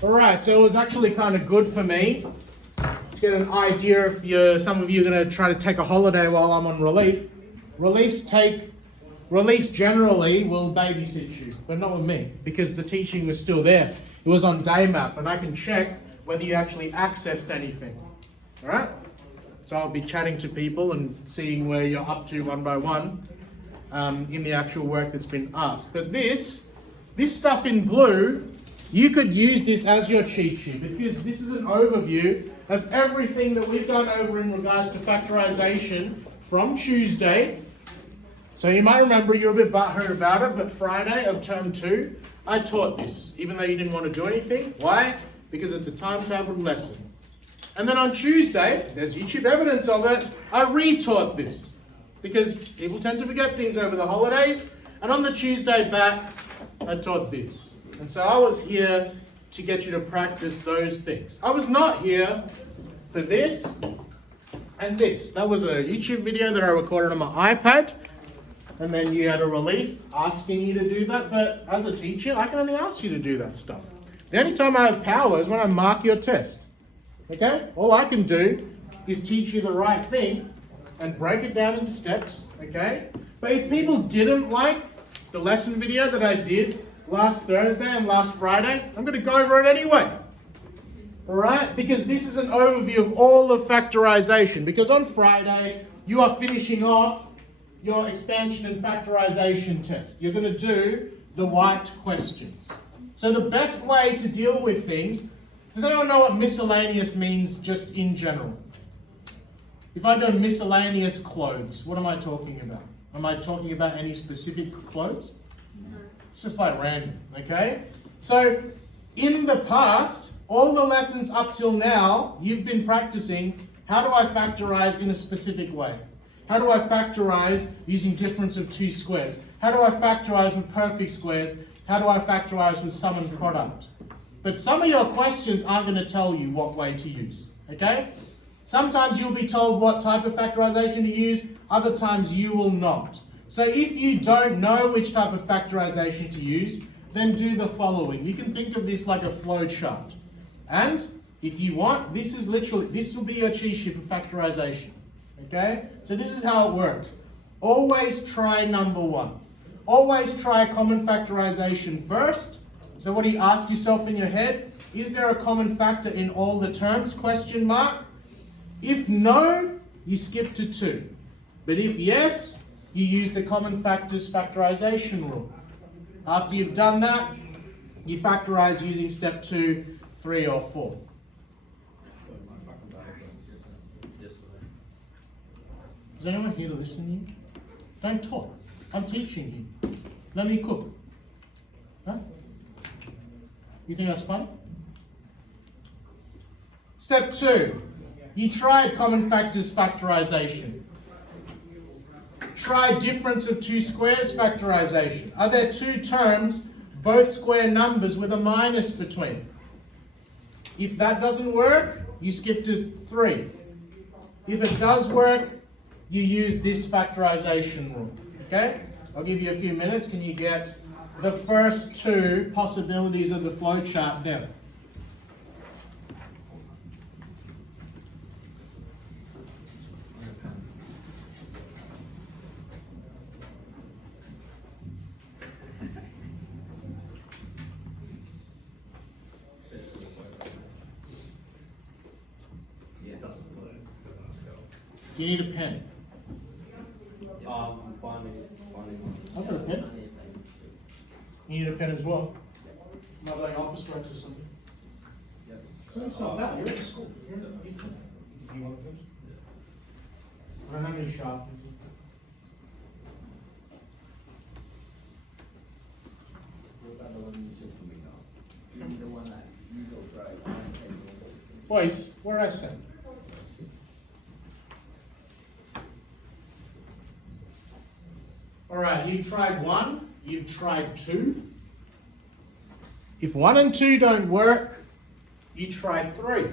Alright, so it was actually kind of good for me to get an idea if some of you are going to try to take a holiday while I'm on relief. Reliefs generally will babysit you, but not with me, because the teaching was still there. It was on day map, and I can check whether you actually accessed anything. Alright? So I'll be chatting to people and seeing where you're up to one by one in the actual work that's been asked. But this stuff in blue, you could use this as your cheat sheet, because this is an overview of everything that we've gone over in regards to factorization from Tuesday. So you might remember you're a bit butthurt about it, but Friday of term 2, I taught this, even though you didn't want to do anything. Why? Because it's a timetabled lesson. And then on Tuesday, there's YouTube evidence of it, I retaught this. Because people tend to forget things over the holidays. And on the Tuesday back, I taught this. And so I was here to get you to practice those things. I was not here for this and this. That was a YouTube video that I recorded on my iPad. And then you had a relief asking you to do that. But as a teacher, I can only ask you to do that stuff. The only time I have power is when I mark your test. Okay? All I can do is teach you the right thing and break it down into steps. Okay? But if people didn't like the lesson video that I did last Thursday and last Friday, I'm going to go over it anyway. Alright? Because this is an overview of all of factorization. Because on Friday, you are finishing off your expansion and factorization test. You're going to do the white questions. So the best way to deal with things, does anyone know what miscellaneous means just in general? If I go miscellaneous clothes, what am I talking about? Am I talking about any specific clothes? It's just like random, okay? So, in the past, all the lessons up till now, you've been practicing, how do I factorize in a specific way? How do I factorize using difference of two squares? How do I factorize with perfect squares? How do I factorize with sum and product? But some of your questions aren't going to tell you what way to use, okay? Sometimes you'll be told what type of factorization to use, other times you will not. So if you don't know which type of factorization to use, then do the following. You can think of this like a flow chart. And if you want, this will be your cheat sheet for factorization. Okay? So this is how it works. Always try number 1. Always try common factorization first. So what do you ask yourself in your head? Is there a common factor in all the terms? Question mark. If no, you skip to 2. But if yes, you use the common factors factorization rule. After you've done that, you factorize using step 2, 3, or 4. Is anyone here to listen to you? Don't talk. I'm teaching you. Let me cook. Huh? You think that's funny? Step 2. You tried common factors factorization. Try difference of two squares factorization. Are there two terms, both square numbers with a minus between? If that doesn't work, you skip to 3. If it does work, you use this factorization rule. Okay? I'll give you a few minutes. Can you get the first 2 possibilities of the flow chart down? Do you need a pen? I've got a pen. You need a pen as well? Am I like office works or something? Yep. So it's not that. You're in school. You want those? I don't have any sharpens. Boys, where I sent? Alright, you tried 1, you've tried 2. If 1 and 2 don't work, you try 3.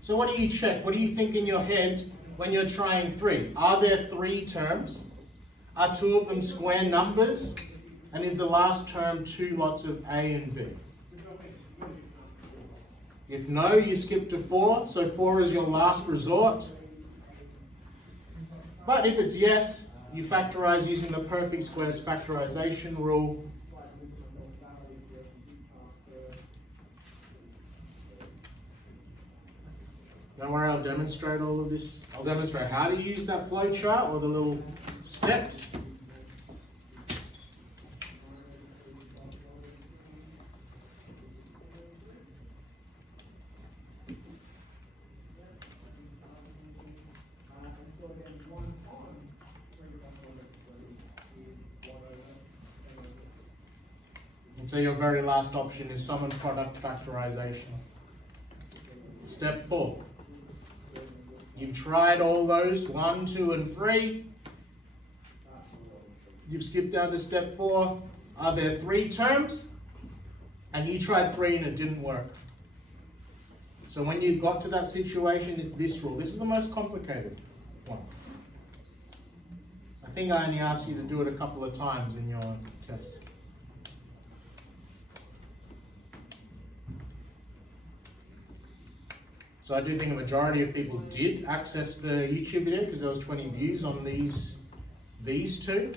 So what do you check? What do you think in your head when you're trying 3? Are there 3 terms? Are 2 of them square numbers? And is the last term 2 lots of A and B? If no, you skip to 4. So 4 is your last resort. But if it's yes, you factorize using the perfect squares factorization rule. Don't worry, I'll demonstrate all of this. I'll demonstrate how to use that flow chart or the little steps. And so your very last option is sum and product factorization. Step 4. You've tried all those, 1, 2, and 3. You've skipped down to step 4. Are there 3 terms? And you tried 3 and it didn't work. So when you got to that situation, it's this rule. This is the most complicated one. I think I only asked you to do it a couple of times in your test. So I do think a majority of people did access the YouTube video because there was 20 views on these two,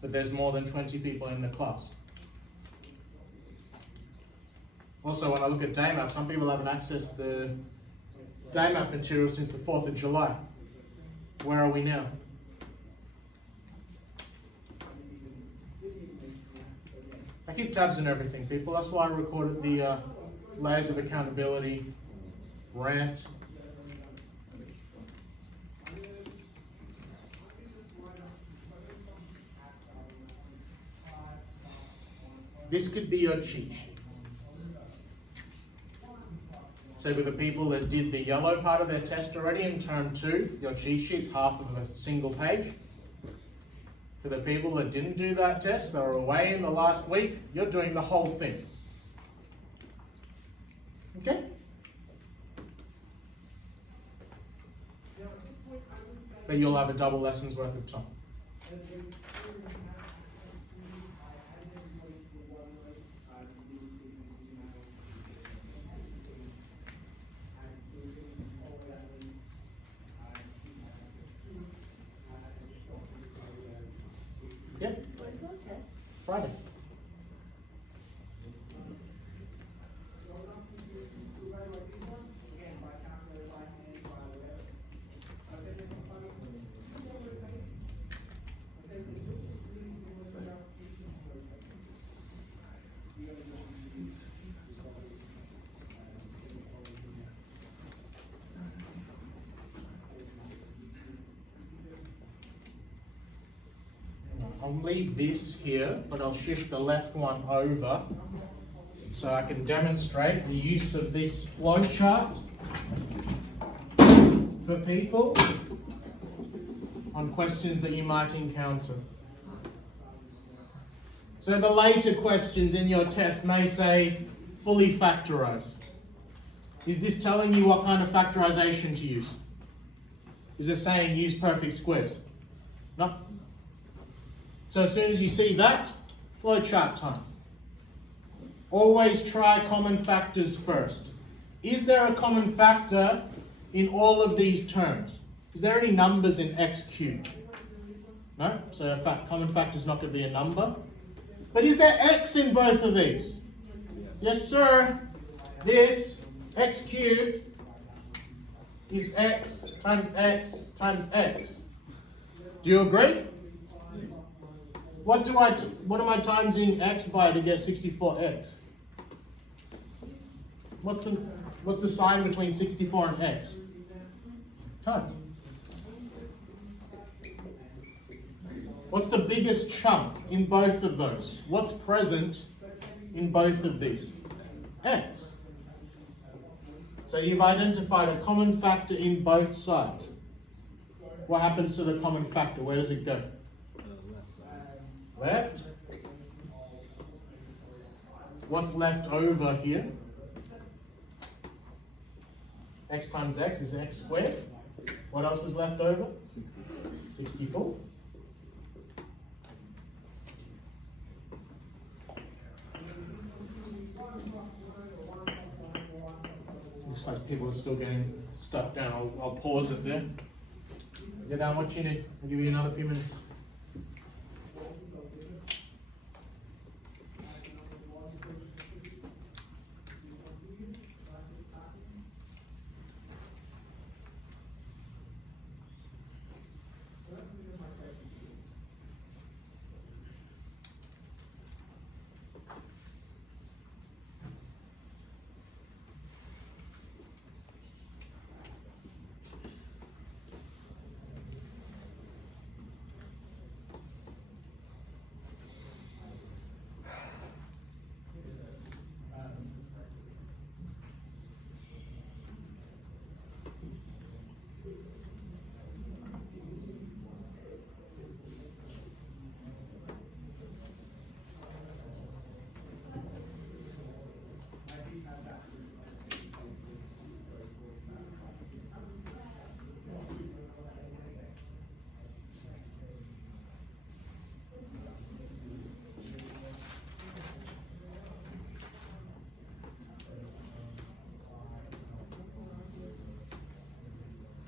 but there's more than 20 people in the class. Also, when I look at DayMap, some people haven't accessed the DayMap material since the 4th of July. Where are we now? I keep tabs on everything, people. That's why I recorded the layers of accountability rant. This could be your cheat sheet. So with the people that did the yellow part of their test already in term 2, your cheat sheet's half of a single page. For the people that didn't do that test, they were away in the last week, you're doing the whole thing. Okay? But you'll have a double lesson's worth of time. Yeah. Friday. I'll leave this here, but I'll shift the left one over so I can demonstrate the use of this flow chart for people on questions that you might encounter. So the later questions in your test may say fully factorize. Is this telling you what kind of factorization to use? Is it saying use perfect squares? No. So as soon as you see that, flowchart time. Always try common factors first. Is there a common factor in all of these terms? Is there any numbers in x cubed? No? So a common factor is not going to be a number. But is there x in both of these? Yes, sir. This x cubed is x times x times x. Do you agree? What am I timesing x by to get 64x? What's the sign between 64 and x? Times. What's the biggest chunk in both of those? What's present in both of these? X. So you've identified a common factor in both sides. What happens to the common factor? Where does it go? Left. What's left over here? X times x is x squared. What else is left over? 64. Looks like people are still getting stuff down. I'll pause it there. Get down what you need. I'll give you another few minutes.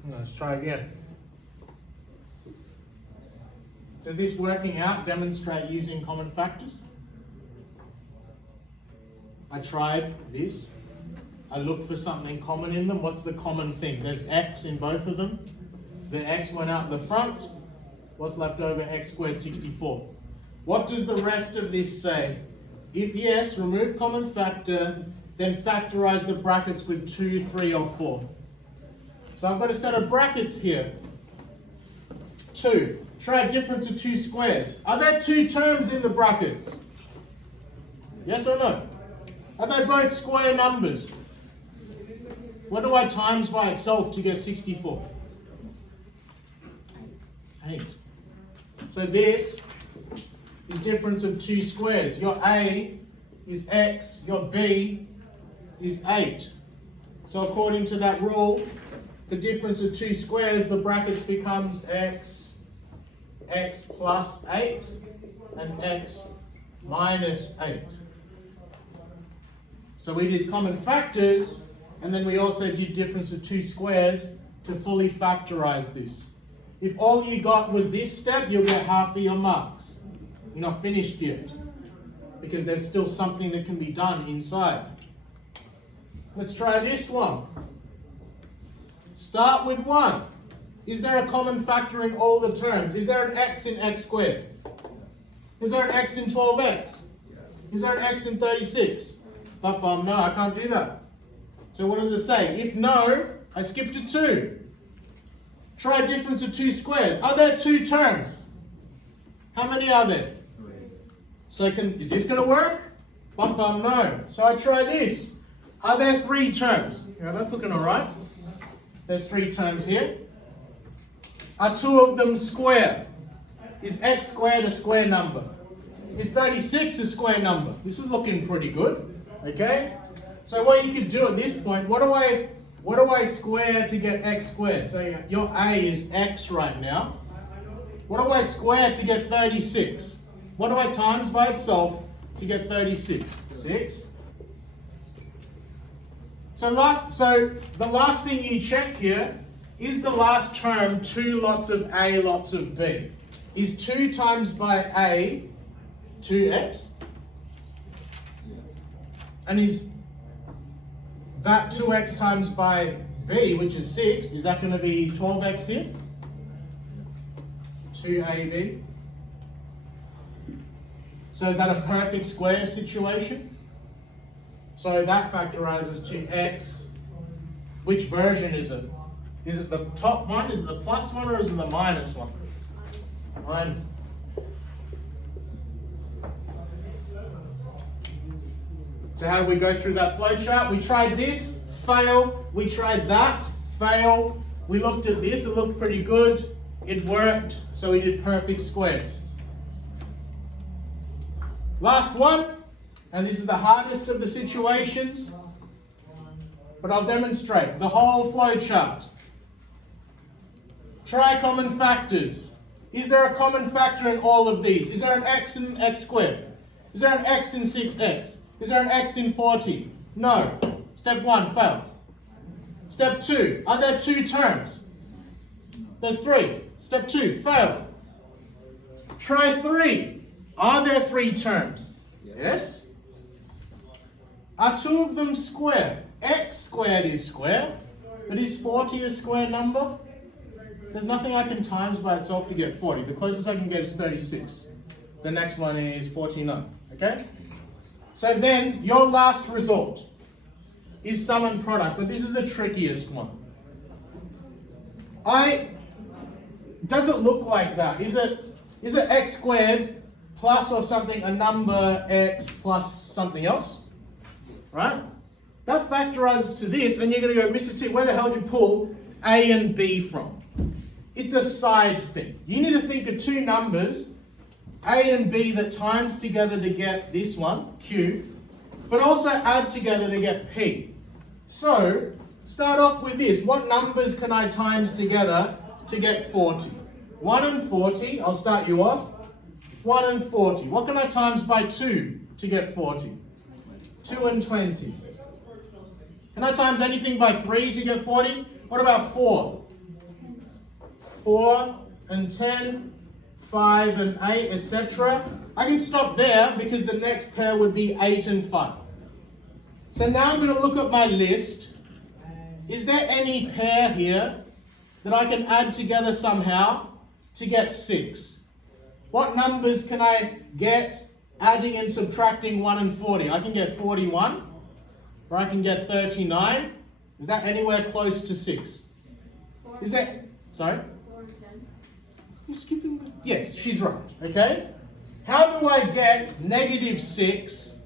Let's try again. Does this working out demonstrate using common factors? I tried this. I looked for something common in them. What's the common thing? There's x in both of them. The x went out the front. What's left over? X squared 64. What does the rest of this say? If yes, remove common factor, then factorize the brackets with 2, 3, or 4. So I've got a set of brackets here. 2. Try a difference of 2 squares. Are there 2 terms in the brackets? Yes or no? Are they both square numbers? What do I times by itself to get 64? 8. So this is difference of 2 squares. Your A is x, your B is 8. So according to that rule, the difference of 2 squares, the brackets becomes x plus 8, and x minus 8. So we did common factors, and then we also did difference of 2 squares to fully factorize this. If all you got was this step, you'll get half of your marks. You're not finished yet, because there's still something that can be done inside. Let's try this one. Start with 1. Is there a common factor in all the terms? Is there an x in x squared? Is there an x in 12x? Is there an x in 36? No, I can't do that. So what does it say? If no, I skip to 2. Try a difference of 2 squares. Are there 2 terms? How many are there? 3. So is this going to work? No. So I try this. Are there 3 terms? Yeah, that's looking all right. There's 3 terms here. Are 2 of them square? Is x squared a square number? Is 36 a square number? This is looking pretty good. Okay? So what you could do at this point, what do I square to get x squared? So your A is x right now. What do I square to get 36? What do I times by itself to get 36? 6. So the last thing you check here is the last term 2 lots of A lots of B. Is 2 times by A 2x? And is that 2x times by B, which is 6, is that going to be 12x here? 2AB. So is that a perfect square situation? So that factorizes to x. Which version is it? Is it the top one? Is it the plus one, or is it the minus one? Minus. So how do we go through that flow chart? We tried this, fail. We tried that, fail. We looked at this, it looked pretty good. It worked, so we did perfect squares. Last one, and this is the hardest of the situations, but I'll demonstrate the whole flow chart. Try common factors. Is there a common factor in all of these? Is there an x in x squared? Is there an x in 6x? Is there an x in 40? No. Step 1, fail. Step 2, are there 2 terms? There's 3. Step 2, fail. Try 3. Are there 3 terms? Yes. Are 2 of them square? X squared is square, but is 40 a square number? There's nothing I can times by itself to get 40. The closest I can get is 36. The next one is 49, okay? So then, your last result is sum and product, but this is the trickiest one. Does it look like that? Is it x squared plus or something, a number x plus something else? Right? That factorizes to this, and you're going to go, Mr. T, where the hell did you pull A and B from? It's a side thing. You need to think of 2 numbers, A and B, that times together to get this one, Q, but also add together to get P. So, start off with this. What numbers can I times together to get 40? 1 and 40, I'll start you off. 1 and 40. What can I times by 2 to get 40? 2 and 20. Can I times anything by 3 to get 40? What about 4? 4 and 10, 5 and 8, etc. I can stop there because the next pair would be 8 and 5. So now I'm going to look at my list. Is there any pair here that I can add together somehow to get 6? What numbers can I get adding and subtracting 1 and 40? I can get 41, or I can get 39. Is that anywhere close to 6? Is that, sorry? You're skipping the, yes, she's right, okay? How do I get negative 6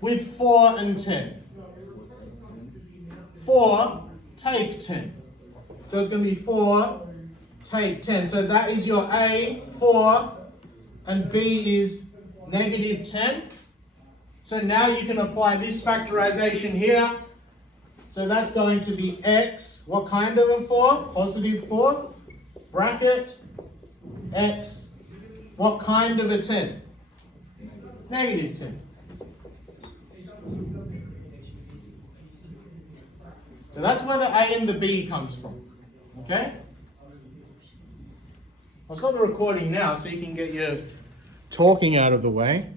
with 4 and 10? 4, take 10. So it's going to be 4, take 10. So that is your A, 4, and B is negative 10. So now you can apply this factorization here. So that's going to be X, what kind of a 4? Positive 4, bracket, X, what kind of a 10? Negative 10. So that's where the A and the B comes from, okay? I'll stop the recording now so you can get your talking out of the way.